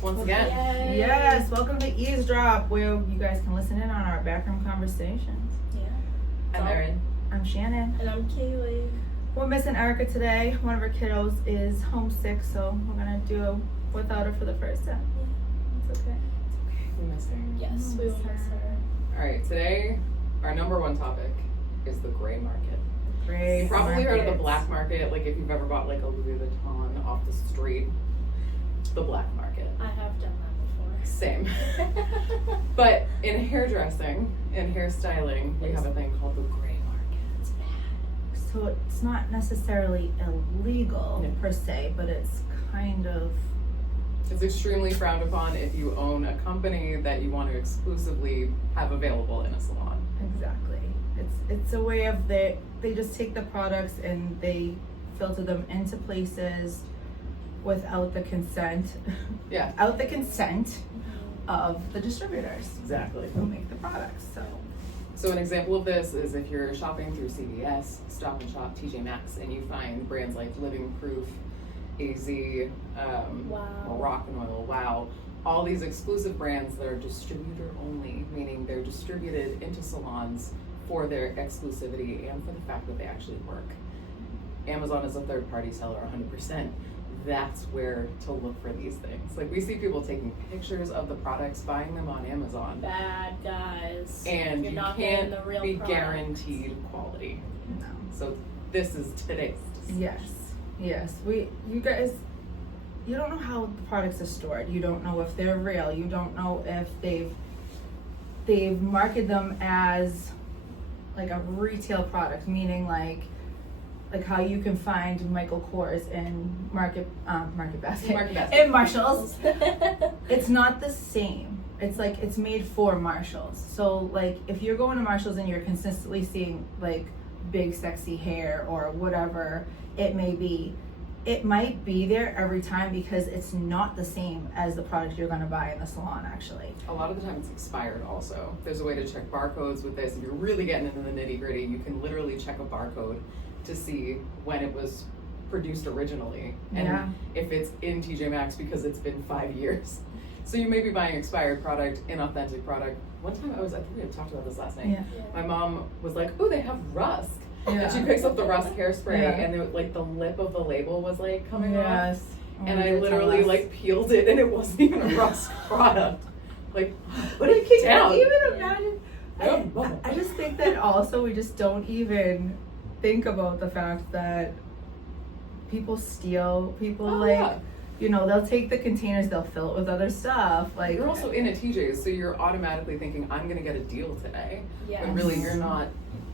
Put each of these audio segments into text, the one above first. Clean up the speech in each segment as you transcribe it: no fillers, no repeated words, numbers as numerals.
Once again. Yes, welcome to Eavesdrop, where you guys can listen in on our backroom conversations. Yeah. I'm Erin. I'm Shannon. And I'm Kaylee. We're missing Erica today. One of our kiddos is homesick, so we're gonna do without her for the first time. Yeah. It's okay. We miss her. Yes, we will miss her. Alright, today our number one topic is the gray market. Great. You've probably heard of the black market, like if you've ever bought like a Louis Vuitton off the street. The black market. I have done that before. Same. But in hairdressing and hairstyling, we have a thing called the gray market. It's bad. So it's not necessarily illegal per se, but it's kind of. It's extremely frowned upon if you own a company that you want to exclusively have available in a salon. Exactly. It's a way of they just take the products and they filter them into places without the consent. Yeah. Out the consent of the distributors. Exactly. Who make the products. So an example of this is if you're shopping through CVS, Stop and Shop, TJ Maxx, and you find brands like Living Proof, AZ, Moroccan Oil, Wow, all these exclusive brands that are distributor only, meaning they're distributed into salons for their exclusivity and for the fact that they actually work. Amazon is a third-party seller 100%. That's where to look for these things. Like we see people taking pictures of the products, buying them on Amazon. Bad guys. And You're you not can't the real be product. guaranteed quality. No. So this is today's. Yes. You guys, you don't know how the products are stored. You don't know if they're real. You don't know if they've marketed them as like a retail product, meaning like how you can find Michael Kors in Market Basket in Marshalls. It's not the same. It's like it's made for Marshalls. So like if you're going to Marshalls and you're consistently seeing like big sexy hair or whatever it may be, it might be there every time because it's not the same as the product you're going to buy in the salon actually. A lot of the time it's expired also. There's a way to check barcodes with this. If you're really getting into the nitty gritty, you can literally check a barcode to see when it was produced originally and if it's in TJ Maxx because it's been 5 years. So you may be buying expired product, inauthentic product. One time I think we had talked about this last night. Yeah. My mom was like, "Oh, they have Rusk." Yeah. And she picks up the Rusk hairspray and Yeah. like the lip of the label was like coming off. Yes. And I literally like peeled it and it wasn't even a Rusk product. Like, put it down. Can you even imagine? I just think that also we just don't even think about the fact that people steal, they'll take the containers, they'll fill it with other stuff. Like you're also in a TJ's, so you're automatically thinking, I'm gonna get a deal today. Yes. When really you're not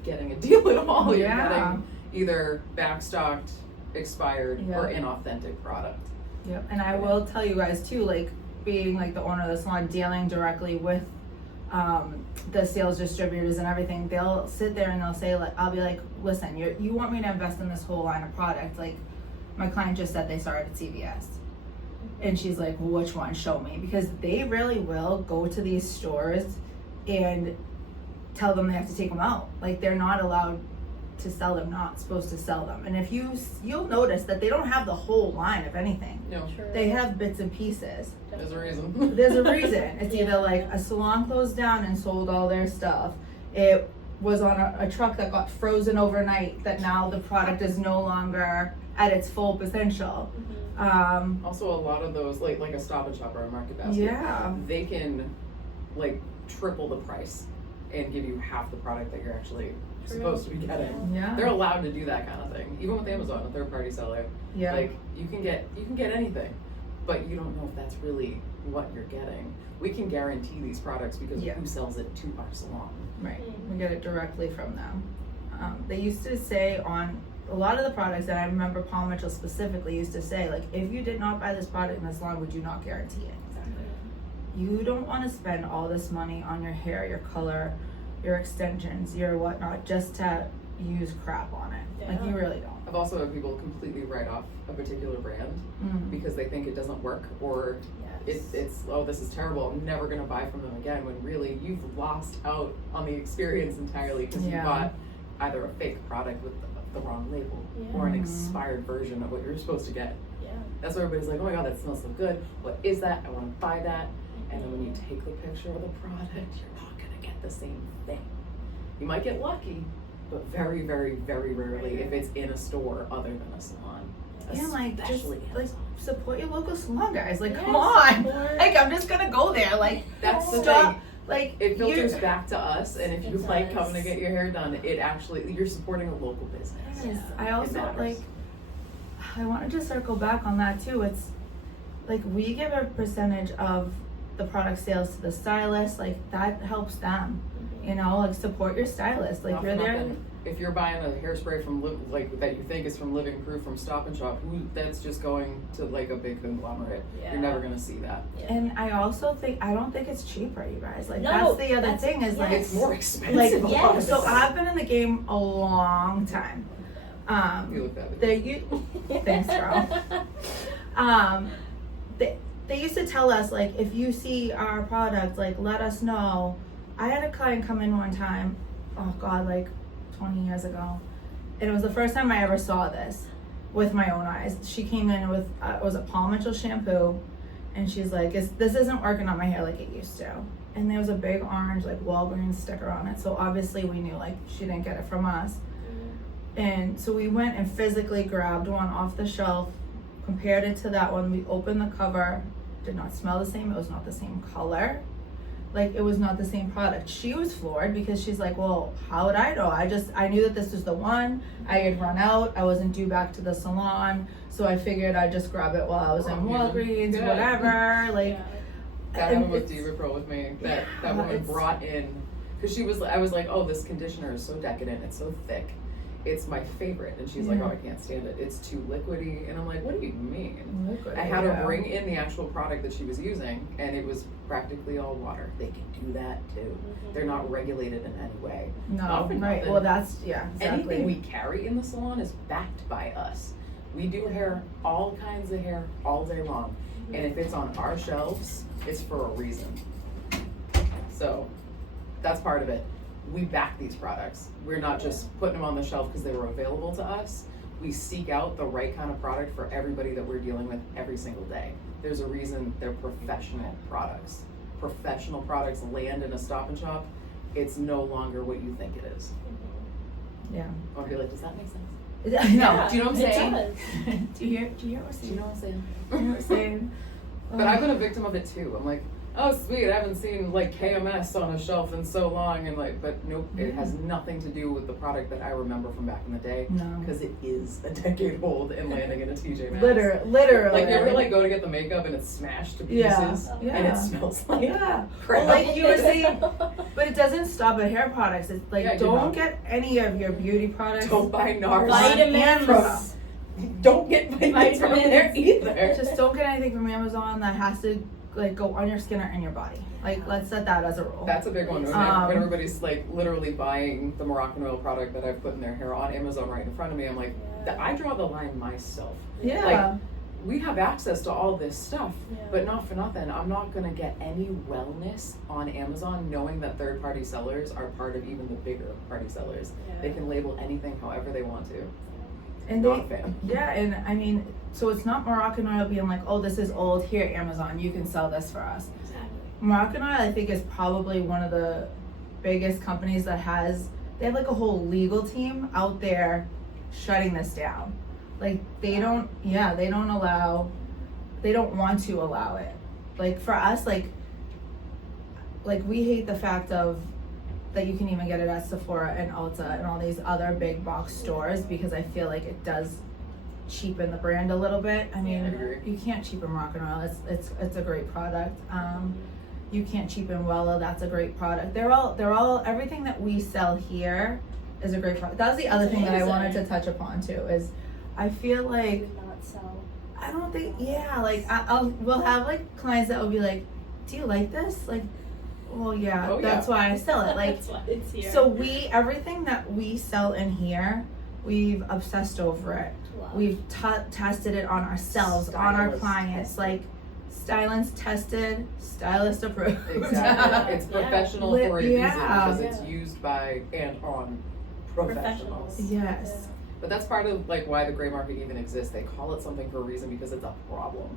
getting a deal at all. You're Yeah. getting either backstocked, expired, or inauthentic product. Yep. And I will tell you guys too, like being like the owner of the salon, dealing directly with the sales distributors and everything, they'll sit there and they'll say, like, I'll be like, listen, you want me to invest in this whole line of product? Like, my client just said they saw it at CVS. And she's like, well, which one? Show me. Because they really will go to these stores and tell them they have to take them out. Like, they're not allowed to sell them, not supposed to sell them. And if you'll notice that they don't have the whole line of anything. No. True. They have bits and pieces. There's a reason. There's a reason. It's either like a salon closed down and sold all their stuff. It was on a truck that got frozen overnight that now the product is no longer at its full potential. Also, a lot of those, like a Stop and Shop or a Market Basket, they can like triple the price and give you half the product that you're actually supposed to be getting. Yeah. They're allowed to do that kind of thing. Even with Amazon, a third-party seller. Yeah. Like you can get anything. but you don't know if that's really what you're getting. We can guarantee these products because Yeah. who sells it to our salon. Right, we get it directly from them. They used to say on a lot of the products that I remember Paul Mitchell specifically used to say, like, if you did not buy this product in the salon, would you not guarantee it? Exactly. You don't want to spend all this money on your hair, your color, your extensions, your whatnot, just to use crap on it. Like, Yeah. you really don't. I've also had people completely write off a particular brand because they think it doesn't work, or Yes. it's oh, this is terrible, I'm never gonna buy from them again, when really you've lost out on the experience entirely because Yeah. you bought either a fake product with the wrong label Yeah. or an Mhm. expired version of what you're supposed to get. Yeah. That's why everybody's like, oh my god, that smells so good, what is that, I want to buy that. And then when you take the picture of the product, you're not gonna get the same thing. You might get lucky, but very, very, very rarely if it's in a store other than a salon. Yeah, like, just, Especially like, Amazon. support your local salon, guys. Like, come Yeah, on. support. Like, I'm just gonna go there. Like, That's the stop. thing. Like, It filters you- back to us, and if you It like does. coming to get your hair done, it actually, you're supporting a local business. Yes. I It also, matters. like, I wanted to circle back on that too. It's like we give a percentage of the product sales to the stylist. Like, that helps them. You know, like, support your stylist. Like, Not you're for there. nothing. If you're buying a hairspray from like that you think is from Living Proof from Stop and Shop, that's just going to like a big conglomerate. Yeah. You're never gonna see that. Yeah. And I also think, I don't think it's cheaper, you guys. Like, No, that's the other that's- thing is, like, yes. It's more expensive. like, a lot yes. of so the I've time. been in the game a long time. You look fabulous. Thanks, girl. They used to tell us, like, if you see our product, like, let us know. I had a client come in one time, oh god, like 20 years ago, and it was the first time I ever saw this with my own eyes. She came in with it was a Paul Mitchell shampoo, and she's like, this isn't working on my hair like it used to. And there was a big orange, like, Walgreens sticker on it, so obviously we knew, like, she didn't get it from us. And so we went and physically grabbed one off the shelf, compared it to that one. We opened the cover, did not smell the same. It was not the same color. Like, it was not the same product. She was floored because she's like, well, how would I know? I knew that this was the one. I had run out. I wasn't due back to the salon. So I figured I'd just grab it while I was in Walgreens, Good. whatever. Like, That and happened with it's- Diva Pro with me. Yeah, That woman it's- brought in, because I was like, oh, this conditioner is so decadent, it's so thick, it's my favorite. And she's like, Yeah. oh, I can't stand it, it's too liquidy. And I'm like, what do you mean? liquid, I had her yeah. bring in the actual product that she was using, and it was practically all water. They can do that too. They're not regulated in any way. No, Not for right. nothing. Well, that's, yeah, exactly. Anything we carry in the salon is backed by us. We do hair, all kinds of hair, all day long. And if it's on our shelves, it's for a reason. So that's part of it. We back these products. We're not just putting them on the shelf because they were available to us. We seek out the right kind of product for everybody that we're dealing with every single day. There's a reason they're professional products. Professional products land in a Stop and Shop. It's no longer what you think it is. Yeah. I want to be like, does that make sense? No. Yeah, do you know what I'm it saying? does. Do you hear what we're Do you saying? know what I'm saying? Do you know what I'm saying? But I've been a victim of it too. I'm like, oh sweet, I haven't seen like KMS on a shelf in so long, and like, but nope, it has nothing to do with the product that I remember from back in the day, No. because it is a decade old and landing in a TJ Maxx. Literally. Like you ever like go to get the makeup and it's smashed to pieces, Yeah. and Yeah. it smells like Yeah. crap. Well, like you were saying, but it doesn't stop at hair products. It's like, Yeah, you don't know. get any of your beauty products. Don't buy NARS. Vitamins. Don't get vitamins from there either. Just don't get anything from Amazon that has to like go on your skin or in your body. Like, let's set that as a rule. That's a big one. When Um, everybody's like literally buying the Moroccan oil product that I've put in their hair on Amazon right in front of me, I'm like, I draw the line myself. yeah. Like, we have access to all this stuff, Yeah. but not for nothing. I'm not gonna get any wellness on Amazon knowing that third-party sellers are part of even the bigger party sellers. They can label anything however they want to. and Not a fan. yeah, and I mean, so it's not Moroccan oil being like, oh, this is old. Here, Amazon, you can sell this for us. Exactly. Moroccan oil, I think, is probably one of the biggest companies that they have like a whole legal team out there shutting this down. Like, they don't want to allow it. Like, for us, like we hate the fact of that you can even get it at Sephora and Ulta and all these other big box stores, because I feel like it does cheapen the brand a little bit. I mean, I agree. you can't cheapen Moroccan oil. It's a great product. You can't cheapen Wella. That's a great product. They're all everything that we sell here is a great product. That's the other thing that I wanted to touch upon too. Is I feel like Would not sell. I don't think like we'll have like clients that will be like, do you like this? Like, well yeah, Oh, that's yeah. why I sell it. Like That's why it's here. so everything that we sell in here, we've obsessed over it. Wow. We've tested it on ourselves, on our Stylist clients, tested. like stylist tested, stylist approved. Exactly. It's Yeah. professional Lit- for a reason yeah. because it's Yeah. used by and on professionals. Yes. But that's part of like why the gray market even exists. They call it something for a reason because it's a problem.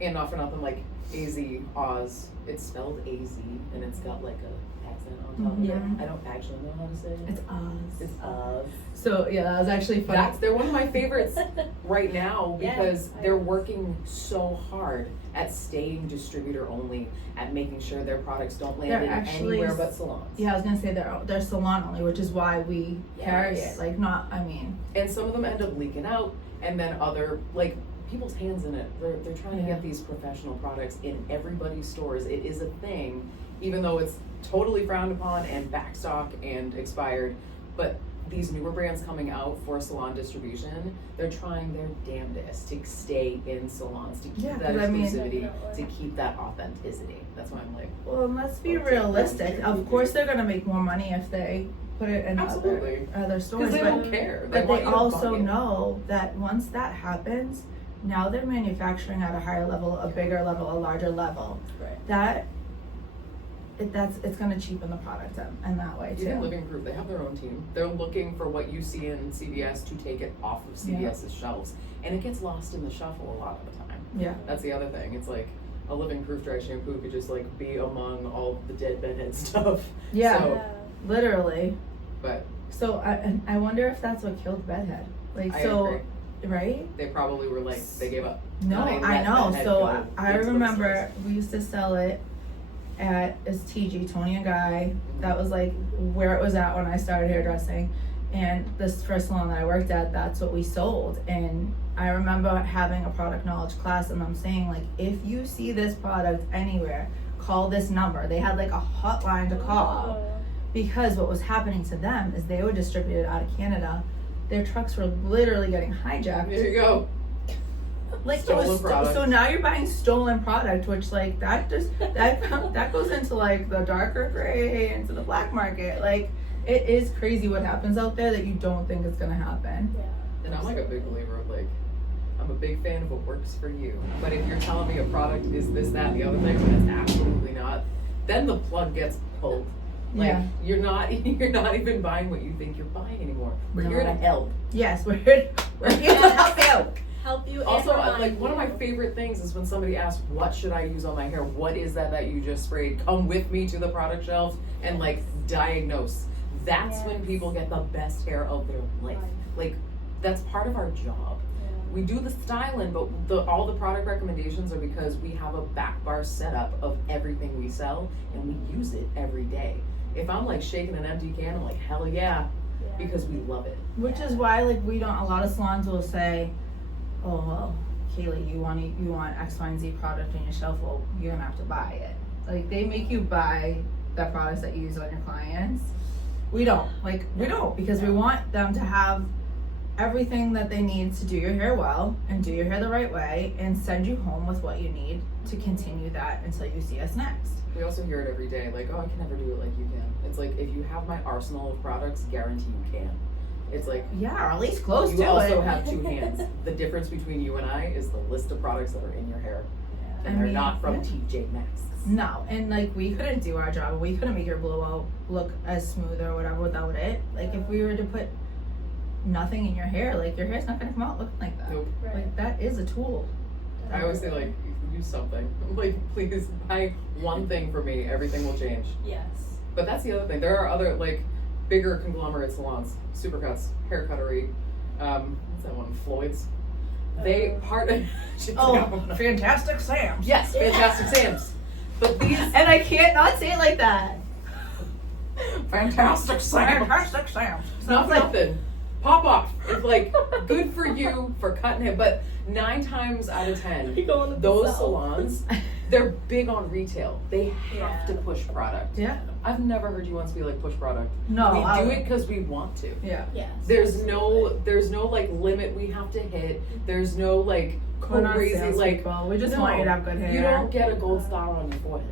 And not for nothing, like AZ, Oz, it's spelled AZ and it's got like a accent on top of it. Mhm. I don't actually know how to say it. It's Oz. It's Oz. So yeah, that was actually fun. They're one of my favorites right now Yeah, because I they're agree. working so hard at staying distributor only, at making sure their products don't land They're in actually anywhere but salons. Yeah, I was gonna say they're salon only, which is why we carry Yes. it. Like not, I mean, And some of them end up leaking out, and then other like people's hands in it. They're trying to Yeah. get these professional products in everybody's stores. It is a thing, even though it's totally frowned upon and backstock and expired. But these newer brands coming out for salon distribution, they're trying their damnedest to stay in salons, to keep Yeah, that 'cause I mean- exclusivity, to Definitely. keep that authenticity. That's why I'm like, well, and let's be Well, take realistic. one, Of two, course, three. they're gonna make more money if they put it in Absolutely. other stores, because they but don't care. But want they you to also buy it. know that once that happens, now they're manufacturing at a higher level, a bigger level, a larger level. Right. It's gonna cheapen the product in that way Even too. Living Proof, they have their own team. They're looking for what you see in CVS to take it off of CVS's shelves. And it gets lost in the shuffle a lot of the time. Yeah. That's the other thing. It's like a Living Proof dry shampoo could just like be among all the dead bedhead stuff. Yeah. So, Literally. but So I wonder if that's what killed bedhead. Like I so, agree. right? They probably were like, they gave up. No, Letting I that know. bedhead So go I into the remember stores. we used to sell it at TG, Tony and Guy. That was like where it was at when I started hairdressing. And this first salon that I worked at, that's what we sold. And I remember having a product knowledge class and them saying like, if you see this product anywhere, call this number. They had like a hotline to call. Oh. Because what was happening to them is they were distributed out of Canada. Their trucks were literally getting hijacked. There you go. Like Stolen it was product. so now you're buying stolen product, which like that that goes into like the darker gray, into the black market. Like it is crazy what happens out there that you don't think is gonna happen. Yeah. And I'm like a big believer of like, I'm a big fan of what works for you. But if you're telling me a product is this, that, and the other thing, when it's absolutely not, then the plug gets pulled. Like Yeah. you're not even buying what you think you're buying anymore. We're here to No. help. Yes, we're here to help you. Help you. Also, and remind like one of my you. favorite things is when somebody asks, "What should I use on my hair? What is that you just sprayed? Come with me to the product shelves and like diagnose." That's when Yes. people get the best hair of their life. Life. Like that's part of our job. Yeah. We do the styling, but all the product recommendations are because we have a back bar setup of everything we sell and we use it every day. If I'm like shaking an empty can, I'm like, hell yeah, Yeah. because we love it. Which is why like we don't. A lot of salons will say, "Oh well, Kaylee, you want X, Y, and Z product on your shelf. Well, you're gonna have to buy it." Like they make you buy the products that you use on your clients. We don't because we want them to have everything that they need to do your hair well and do your hair the right way and send you home with what you need to continue that until you see us next. We also hear it every day, like, oh, I can never do it like you can. It's like, if you have my arsenal of products, guarantee you can. It's like, Yeah, or at least close you to also it. have two hands. The difference between you and I is the list of products that are in your hair. Yeah. And I they're mean, not from yeah. TJ Maxx. No, and like we couldn't do our job. We couldn't make your blowout look as smooth or whatever without it. Like if we were to put nothing in your hair, like your hair's not gonna come out looking like that. Nope. Right. Like that is a tool. I always say, like, use something. Like, please buy one thing for me. Everything will change. Yes. But that's the other thing. There are other, like, bigger conglomerate salons, Supercuts, Hair Cuttery, what's that one? Floyd's. They part of. Oh, Fantastic Sam's. Yes, Fantastic Sam's. But these. And I can't not say it like that. Fantastic Sam's. Fantastic Sam's. Not Sounds like nothing. pop off. It's like, good for you for cutting it. But 9 times out of 10, You going to those sell. salons, they're big on retail. They have Yeah. to push product. Yeah. I've never heard you once be like, push product. No, we I do would- it because we want to. Yeah. Yes. There's no like limit we have to hit. There's no like We're not crazy like. salespeople. We just want you to have good hair. You don't get a gold star on your forehead.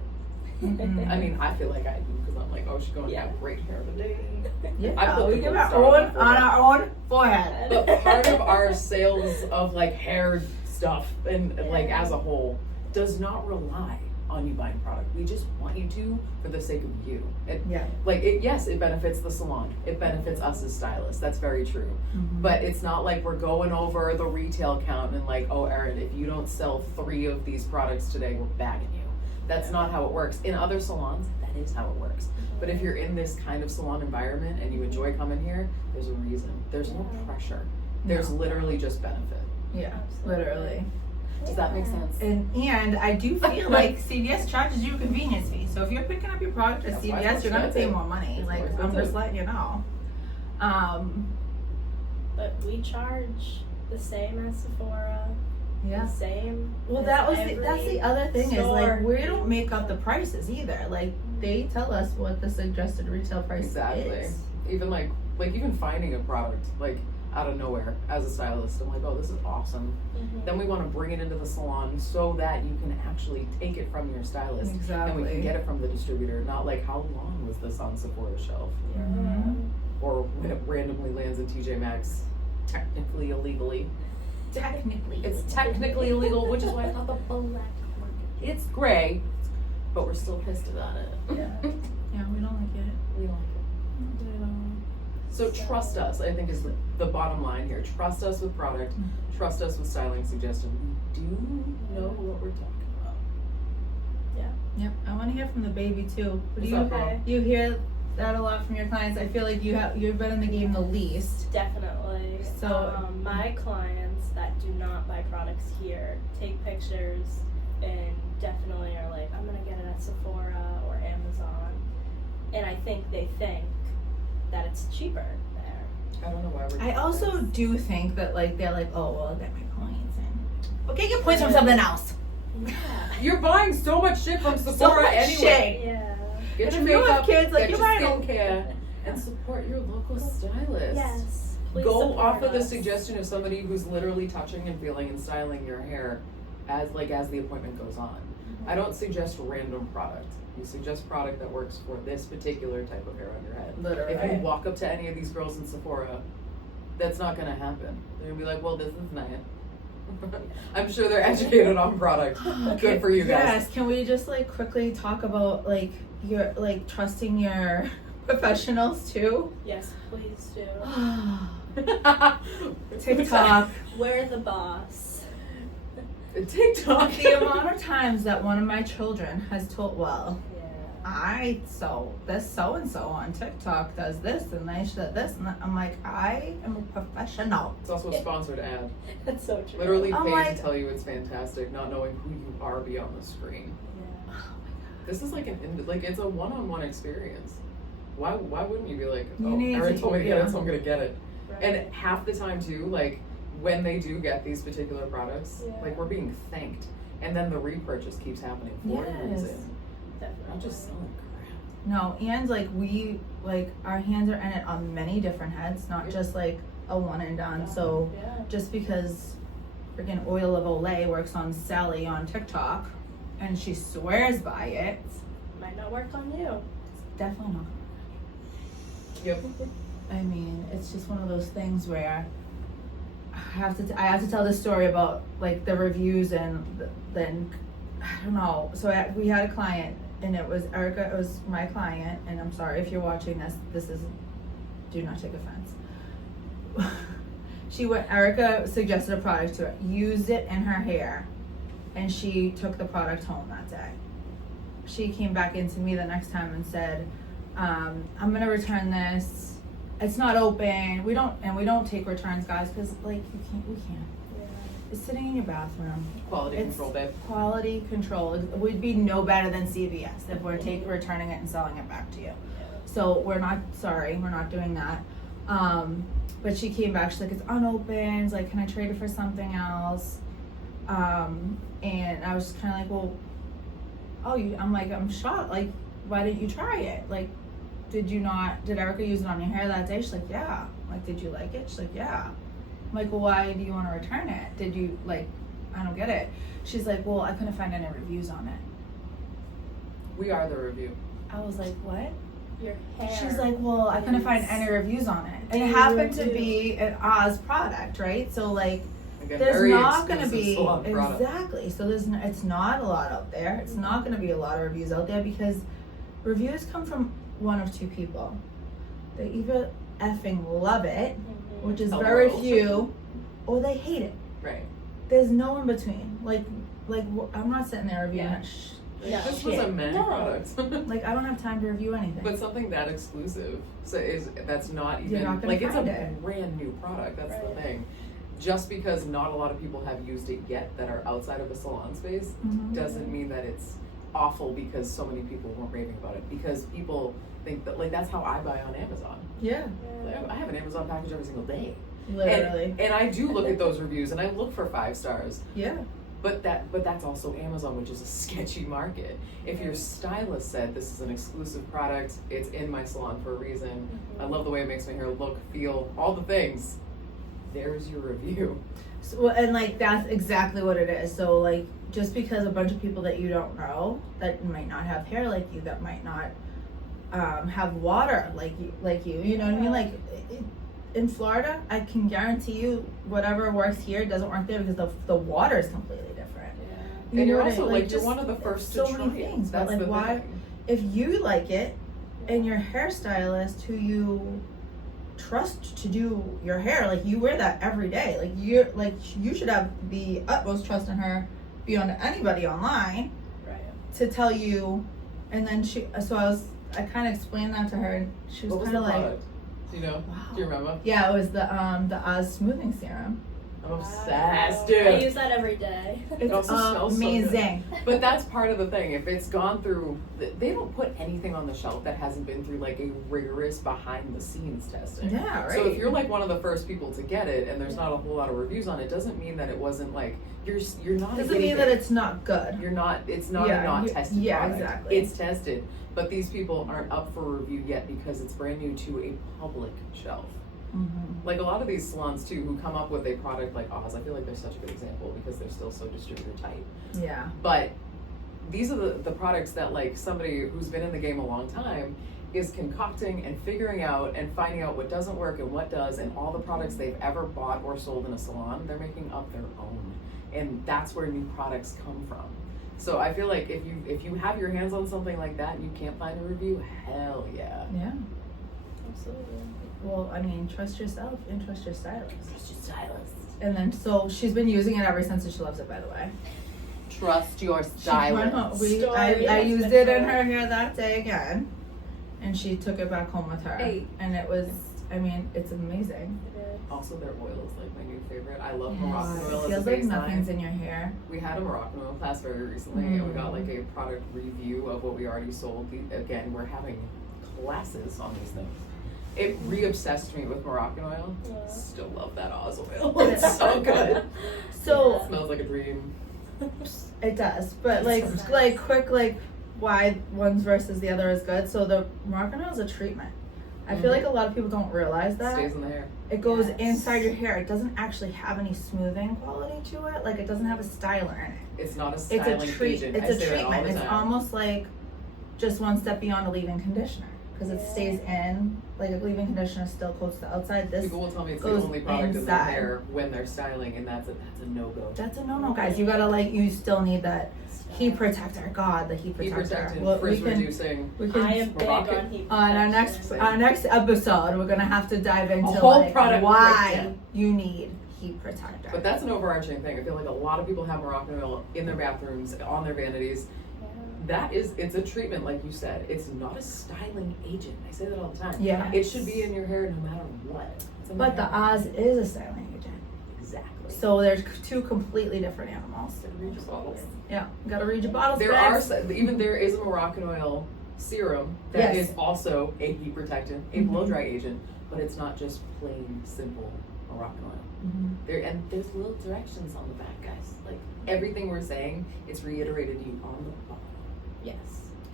Mhm. I mean, I feel like I do because I'm like, oh, she's going to Yeah. have great hair today. I Yeah, put we the give gold our star own on on our own forehead. But part of our sales of like hair stuff and like as a whole does not rely on you buying product. We just want you to for the sake of you. Yeah. Yes, it benefits the salon. It benefits us as stylists. That's very true. Mhm. But it's not like we're going over the retail count and like, oh, Erin, if you don't sell 3 of these products today, we're bagging you. That's not how it works. In other salons, that is how it works. But if you're in this kind of salon environment and you enjoy coming here, there's a reason. There's no pressure. There's No. literally just benefit. Yeah, Absolutely. literally. Does that make sense? And I do feel like CVS charges you a convenience fee. So if you're picking up your product at That's why CVS, it's you're gonna pay expensive. more money. It's Like more I'm just expensive. letting you know. But we charge the same as Sephora. Yeah. The same. Well, as that's every the other thing is store. like we don't make up the prices either. Like they tell us what the suggested retail price Exactly. is. Even like even finding a product like out of nowhere as a stylist, I'm like, oh, this is awesome. Mhm. Then we want to bring it into the salon so that you can actually take it from your stylist and we Exactly. can get it from the distributor. Not like, how long was this on Sephora's shelf? Mhm. Or when it randomly lands in TJ Maxx, technically illegally. Technically. It's technically illegal, which is why it's not the black market. It's gray, but we're still pissed about it. Yeah. Yeah, we don't like it. We don't like it. So trust us, I think, is the bottom line here. Trust us with product. Trust us with styling suggestion. We do know what we're talking about. Yep. I want to hear from the baby too. What do What's you up, bro? Okay. you hear that a lot from your clients? I feel like you've been in the game the least. Definitely. So- My clients that do not buy products here take pictures and definitely are like, I'm gonna get it at Sephora or Amazon, and I think they think that it's cheaper there. I don't know why we're I doing also this. do think that like they're like, oh well, I'll get my points in. Okay, get points from something else. Yeah. You're buying so much shit from Sephora much anyway. shit. Yeah. Get And your if you have makeup, kids, like, get you're your buying all- skincare, and support your local stylist. Yes. Please Go support off of the us. suggestion of somebody who's literally touching and feeling and styling your hair as the appointment goes on. I don't suggest random product. You suggest product that works for this particular type of hair on your head. Literally. If you walk up to any of these girls in Sephora, that's not gonna happen. They're gonna be like, well, this is nice. I'm sure they're educated on product. Good for you guys. Yes. Can we just like quickly talk about like your like trusting your professionals too? Yes, please do. TikTok. We're the boss. TikTok. The amount of times that one of my children has told, well, Yeah. I saw this so and so on TikTok does this and they said this, and I'm like, I am a professional. It's also a sponsored ad. That's so true. Literally I'm paid like- to tell you it's fantastic, not knowing who you are beyond the screen. Yeah. This is like it's a one-on-one experience. Why wouldn't you be like, You oh, need Erin to- told me to get yeah. it, so I'm gonna get it. Right. And half the time too, like when they do get these particular products, Yeah. like we're being thanked, and then the repurchase keeps happening for a Yes. reason. Definitely. Not just selling crap. No, and like our hands are in it on many different heads, not just like a one and done. So Yeah. just because freaking Oil of Olay works on Sally on TikTok and she swears by it, Might not work on you. it's definitely not. Yep. I mean, it's just one of those things where I have to tell this story about like the reviews and then I don't know. So we had a client and it was Erica. It was my client, and I'm sorry if you're watching this. This is, do not take offense. Erica suggested a product to her, used it in her hair, and she took the product home that day. She came back into me the next time and said, I'm gonna return this. It's not open. We don't take returns, guys, because like we can't. Yeah. It's sitting in your bathroom. Quality It's control, babe. Quality control. It would be no better than CVS if we're returning it and selling it back to you. So we're not doing that. But she came back, she's like, it's unopened, like, can I trade it for something else? And I was just kind of like, well, I'm shocked, like, why didn't you try it? Like, did Erica use it on your hair that day? She's like, yeah. I'm like, did you like it? She's like, yeah. I'm like, well, why do you want to return it? Did you, like, I don't get it. She's like, well, I couldn't find any reviews on it. We are the review. I was like, what? Your hair. She's like, well, I couldn't find any reviews on it. And it happened to be an Oz product, right? So, like, Again, there's very not going to exclusive be, salon product. exactly. So it's not a lot out there. It's not going to be a lot of reviews out there because reviews come from one of two people. They either effing love it, which is very Hello. few, or they hate it. Right. There's no in between. Like I'm not sitting there reviewing Yeah. it. No. This was a men No. product. Like, I don't have time to review anything. But something that exclusive that's not You're even not gonna like it's a find it. brand new product. That's the Right. thing. Just because not a lot of people have used it yet that are outside of a salon space Mhm. doesn't mean that it's awful because so many people weren't raving about it. Because people think that, like, that's how I buy on Amazon. Yeah, Like, I have an Amazon package every single day. literally. And I do look at those reviews and I look for 5 stars. Yeah. But that's also Amazon, which is a sketchy market. If your stylist said this is an exclusive product, it's in my salon for a reason, I love the way it makes my hair look, feel, all the things, there's your review. So, and like that's exactly what it is. So like just because a bunch of people that you don't know that might not have hair like you, that might not have water like you know what I mean? Like in Florida, I can guarantee you whatever works here doesn't work there because the water is completely different. You And know you're what I- also like you're just one of the first to so try many it. things, but, That's like, the why- thing. If you like it and your hairstylist who you trust to do your hair, like you wear that every day, you should have the utmost trust in her beyond anybody online Right. to tell you. And then I kind of explained that to her and she What was was kind the of like, product? Do you know? wow. Do you remember? Yeah, it was the Oz smoothing serum. I'm Wow. obsessed, I dude. use that every day. It's also smells so good. amazing. But that's part of the thing. If it's gone through, they don't put anything on the shelf that hasn't been through like a rigorous behind the scenes testing. Yeah, right. So if you're like one of the first people to get it and there's not a whole lot of reviews on it, doesn't mean that it wasn't like you're not. Doesn't mean that it's not good. You're not. It's not Yeah, a not you- tested yeah, product. exactly. It's tested, but these people aren't up for review yet because it's brand new to a public shelf. Mm-hmm. Like a lot of these salons too, who come up with a product like Oz, I feel like they're such a good example because they're still so distributor tight. Yeah. But these are the products that like somebody who's been in the game a long time is concocting and figuring out and finding out what doesn't work and what does, and all the products they've ever bought or sold in a salon, they're making up their own. And that's where new products come from. So I feel like if you have your hands on something like that and you can't find a review, hell yeah. Yeah. Absolutely. Well, I mean, trust yourself and trust your stylist. Trust your stylist. And then, so she's been using it ever since, and she loves it, by the way. Trust your She went home- Story I has used been it in told. her hair that day again, and she took it back home with her. Hey. And it was, I mean, it's amazing. It is. Also, their oil is like my new favorite. I love Yes. Moroccan oil It as a feels like baseline. nothing's in your hair. We had a Moroccan oil class very recently, and we got like a product review of what we already sold. Again, we're having classes on these things. It re-obsessed me with Moroccan oil. Yeah. Still love that Oz oil. It's so good. So It smells like a dream. it does, but like, It's so like nice. quick, like why one's versus the other is good. So the Moroccan oil is a treatment. I feel like a lot of people don't realize that. Stays in the hair. It goes Yes. inside your hair. It doesn't actually have any smoothing quality to it. Like it doesn't have a styler in it. It's not a It's styling a treat. agent. It's I a say that all treatment. the It's time. almost like just one step beyond a leave-in conditioner because it Yeah. stays in. Like a leave-in conditioner still coats the outside. This People will tell me it's the goes only product in their inside. hair when they're styling, and that's a no-go. that's a no-no, guys. You gotta you still need that heat protector. God, the heat Heat protector. protected, Well, frizz reducing. we can I am big Moroccan. on heat on our protection. next episode, we're gonna have to dive into whole like product why breakdown. you need heat protector. But that's an overarching thing. I feel like a lot of people have Moroccan oil in their bathrooms, on their vanities. Yeah. It's a treatment, like you said. It's not a styling agent. I say that all the time. Yeah. It should be in your hair no matter what. It's in But the hair. Oz is a styling agent. Exactly. So they're two completely different animals. Read your bottles. Yeah, gotta read your bottles. There bags. are even there is a Moroccan oil serum that Yes. is also a heat protectant, a Mhm. blow dry agent, but it's not just plain simple Moroccan oil. There's little directions on the back, guys. Like everything we're saying, it's reiterated to you on the bottom. Yes.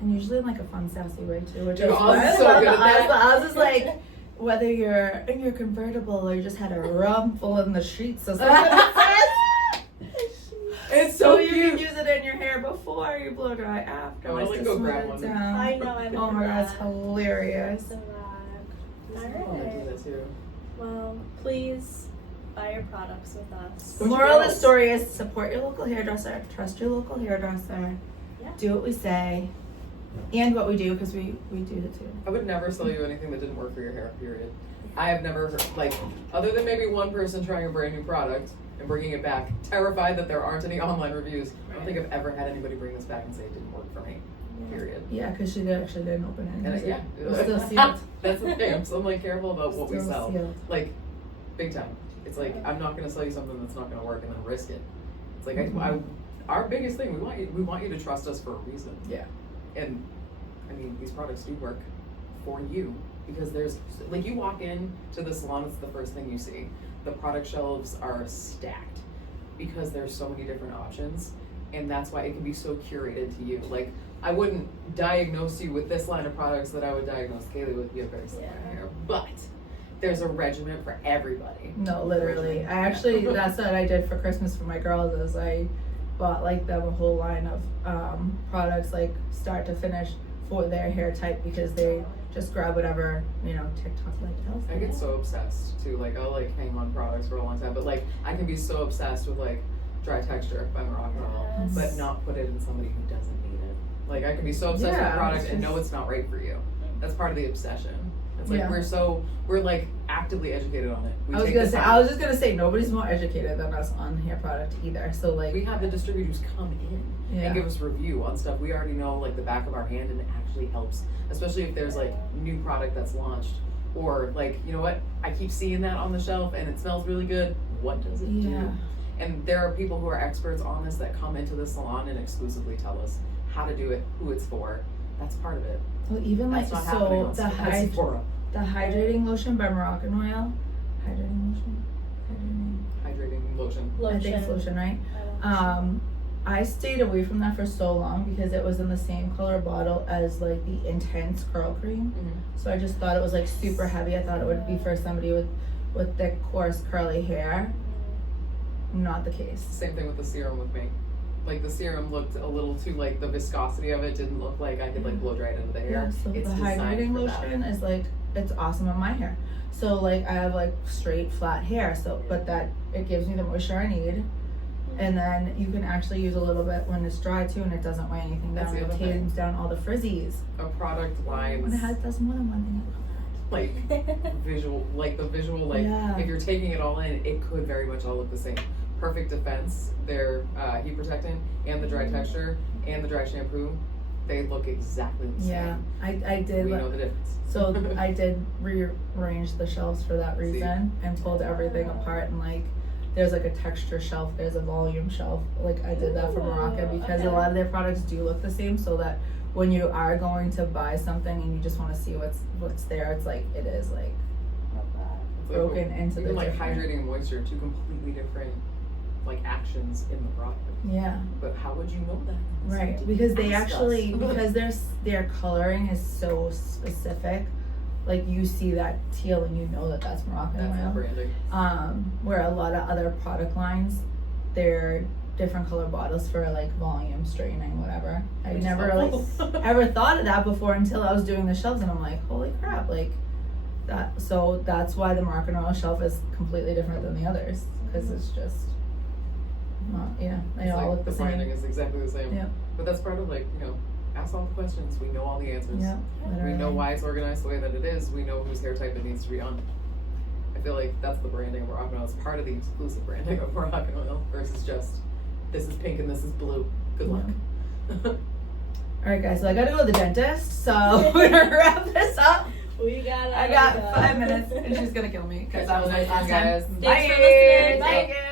And usually in like a fun, sassy way too, which Dude, is Oz fun. is so I love good at the Oz. that. Oz is like, whether you're in your convertible or you just had a rumple in the sheets or something. It says. It's So so you cute. can use it in your hair before you blow dry after. I wanna, just like, to go smooth grab it one. down. I know. I Oh my god, it's hilarious. So I wanna do Alright. that too. Well, please buy your products with us. The Which moral of the girls? story is support your local hairdresser, trust your local hairdresser, Yeah. do what we say, and what we do because we do it too. I would never sell you anything that didn't work for your hair, period. I have never heard, like, other than maybe one person trying a brand new product and bringing it back, terrified that there aren't any online reviews. I don't think I've ever had anybody bring this back and say it didn't work for me, period. Yeah, because she actually didn't open it. And yeah, It was still sealed. that's the thing. So I'm like careful about what we Still sell. sealed. Like, big time. It's like I'm not gonna sell you something that's not gonna work and then risk it. It's like our biggest thing. We want you to trust us for a reason. Yeah. And I mean, these products do work for you because there's like you walk in to the salon, it's the first thing you see. The product shelves are stacked because there's so many different options, and that's why it can be so curated to you. Like I wouldn't diagnose you with this line of products that I would diagnose Kaylee with. You have very similar hair, but there's a regimen for everybody. No, literally. I actually, that's what I did for Christmas for my girls is I bought like them a whole line of products like start to finish for their hair type because they just grab whatever, TikTok like tells I them. get so obsessed too. Like I'll like hang on products for a long time, but like I can be so obsessed with like Dry Texture by Moroccan Oil, Yes. but not put it in somebody who doesn't need it. Like I can be so obsessed with Yeah, a product it's and know just- it's not right for you. That's part of the obsession. It's like Yeah. we're like actively educated on it. We I was take gonna the say, time. I was just gonna say nobody's more educated than us on hair product either. So like We have the distributors come in Yeah. and give us review on stuff we already know like the back of our hand, and it actually helps, especially if there's like new product that's launched or like you know what, I keep seeing that on the shelf and it smells really good. What does it Yeah. do? And there are people who are experts on this that come into the salon and exclusively tell us how to do it, who it's for. That's part of it. well, even like That's not happening so on Sephora. the hydrating lotion by Moroccan Oil. Hydrating lotion? Hydrating lotion. I think it's lotion, right? I stayed away from that for so long because it was in the same color bottle as like the intense curl cream. So I just thought it was like super heavy. I thought it would be for somebody with thick, coarse, curly hair. Not the case. Same thing with the serum with me. Like the serum looked a little too like the viscosity of it didn't look like I could like blow dry it into the hair. Yeah, so It's the designed hydrating for that. lotion is like, it's awesome on my hair. So like I have like straight flat hair, so but that it gives me the moisture I need. And then you can actually use a little bit when it's dry too, and it doesn't weigh anything That's down. the It other thing. tames down all the frizzies. A product When lines it does more than one thing, I love that. like visual, like the visual, like Yeah. if you're taking it all in, it could very much all look the same. Perfect Defense, their heat protectant, and the dry texture, and the dry shampoo, they look exactly the same. Yeah, I did. We know the difference. So I did rearrange the shelves for that reason and pulled everything apart and like there's like a texture shelf, there's a volume shelf. Like I did that for Moroccan because a lot of their products do look the same, so that when you are going to buy something and you just want to see what's there, it's like it is like It's like broken into even the like different- hydrating and moisture, two completely different like actions in the product. Yeah, But how would you know that? right. Didn't Because they ask us. actually because their coloring is so specific. Like you see that teal and you know that that's Moroccan That's the oil. branding. Where a lot of other product lines, they're different color bottles for like volume, straightening, whatever. I Which is never really helpful. ever thought of that before until I was doing the shelves, and I'm like, holy crap, like that. So that's why the Moroccan oil shelf is completely different than the others, because it's just not, they It's all like look the the same. branding is exactly the same. Yeah. But that's part of like, ask all the questions. We know all the answers. Yeah, We literally. know why it's organized the way that it is. We know whose hair type it needs to be on. I feel like that's the branding of Moroccan Oil. It's part of the exclusive branding of Moroccan Oil versus just this is pink and this is blue. Good luck. All right, guys. So I gotta go to the dentist. So we're gonna wrap this up. We got it. I got 5 minutes, and she's gonna kill me because I was like, Thanks for last time. listening, guys. Thanks for listening. Bye. Take care.